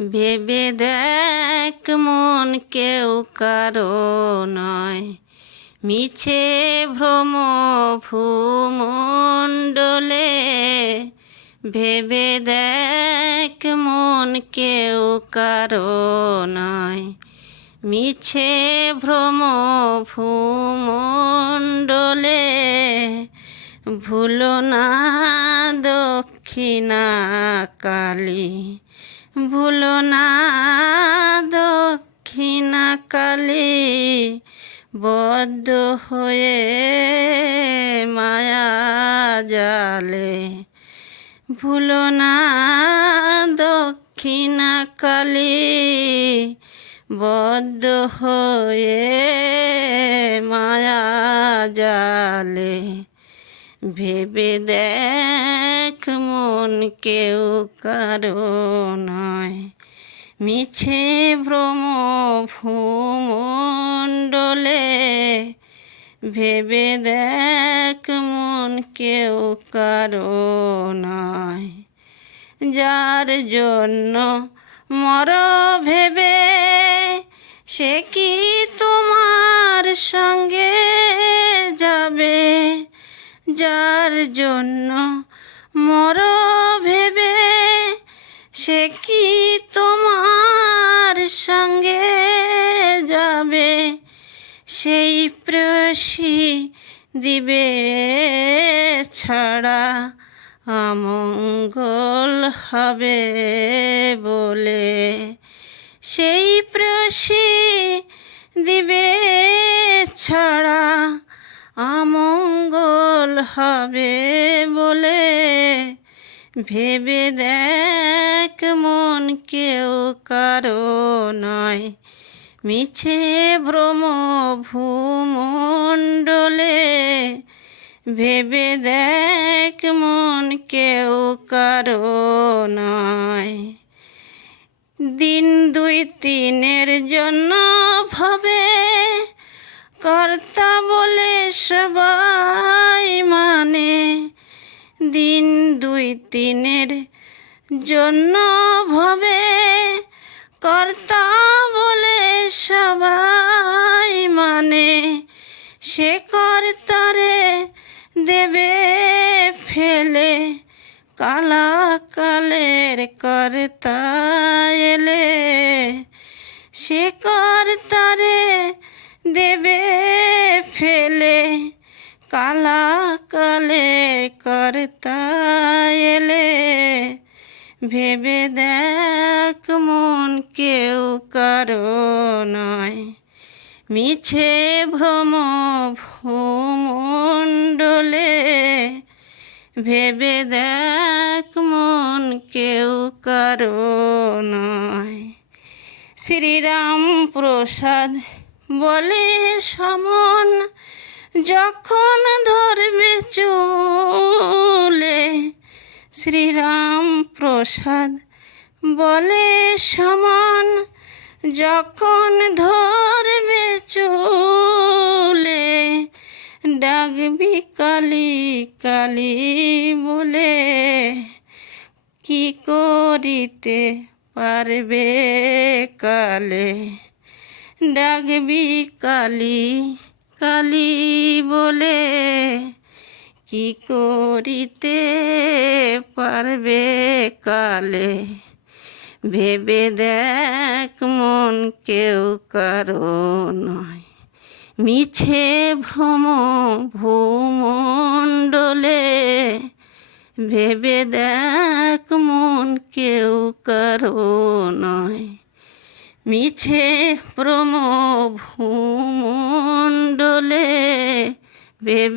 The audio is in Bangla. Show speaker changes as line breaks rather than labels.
ভেবে দেখ মন কেউ কারও নয়। মিছে ভ্রম ভূমণ্ডলে ভেবে দেখ মন কেউ কারও নয়। মিছে ভ্রম ভূমণ্ডলে ভুলো না দক্ষিণা কালী ভুলো না দক্ষিণা কালী বদ্ধ হয়ে মায়া জালে। ভুলো না দক্ষিণা কালী বদ্ধ হয়ে মায়া জালে। ভেবে দেখ মন কেউ কারও নয়। মিছে ভ্রম ভূমণ্ডলে ভেবে দেখ মন কেউ কারও নয়। যার জন্য মর ভেবে সে কি তোমার সঙ্গে যাবে? যার জন্য মর ভেবে সে কি তোমার সঙ্গে যাবে? সেই প্রসি দিবে ছাড়া অমঙ্গল হবে বলে। সেই প্রসি দিবে ছাড়া অমঙ্গল হবে বলে ভেবে দেখ মন কেউ কারও নয়। মিছে ভ্রম ভূমণ্ডলে ভেবে দেখ মন কেউ কারও নয়। দিন দুই তিনের জন্য কর্তা বলে সবাই মানে। দিন দুই তিনের জন্য ভবে। কর্তা বলে সবাই মানে। সে কর্তারে দেবে ফেলে। কালা কালের কর্তা এলে। সে কর্তারে দেবে ফেলে, কালা কালে কর্তা এলে। ভেবে দেখ মন কেউ কারও নয়, মিছে ভ্রম ভূমণ্ডলে। ভেবে দেখ মন কেউ কারও নয় শ্রীরাম প্রসাদ বলে সমন, যখন ধরবে চলে শ্রীরাম প্রসাদ। বলে সমান, যখন ধরবে চলে ডাকবি কালি কালি বলে, কি করিতে পারবে কালে? ডাকবি কালি কালি বলে, কি করিতে পারবে কালে? ভেবে দেখ মন কেউ কারও নয়। মিছে ভ্রম ভূমণ্ডলে, ভেবে দেখ মন কেউ কারও নয়। মিছে প্রমো ভূমণ্ডলে ভেবে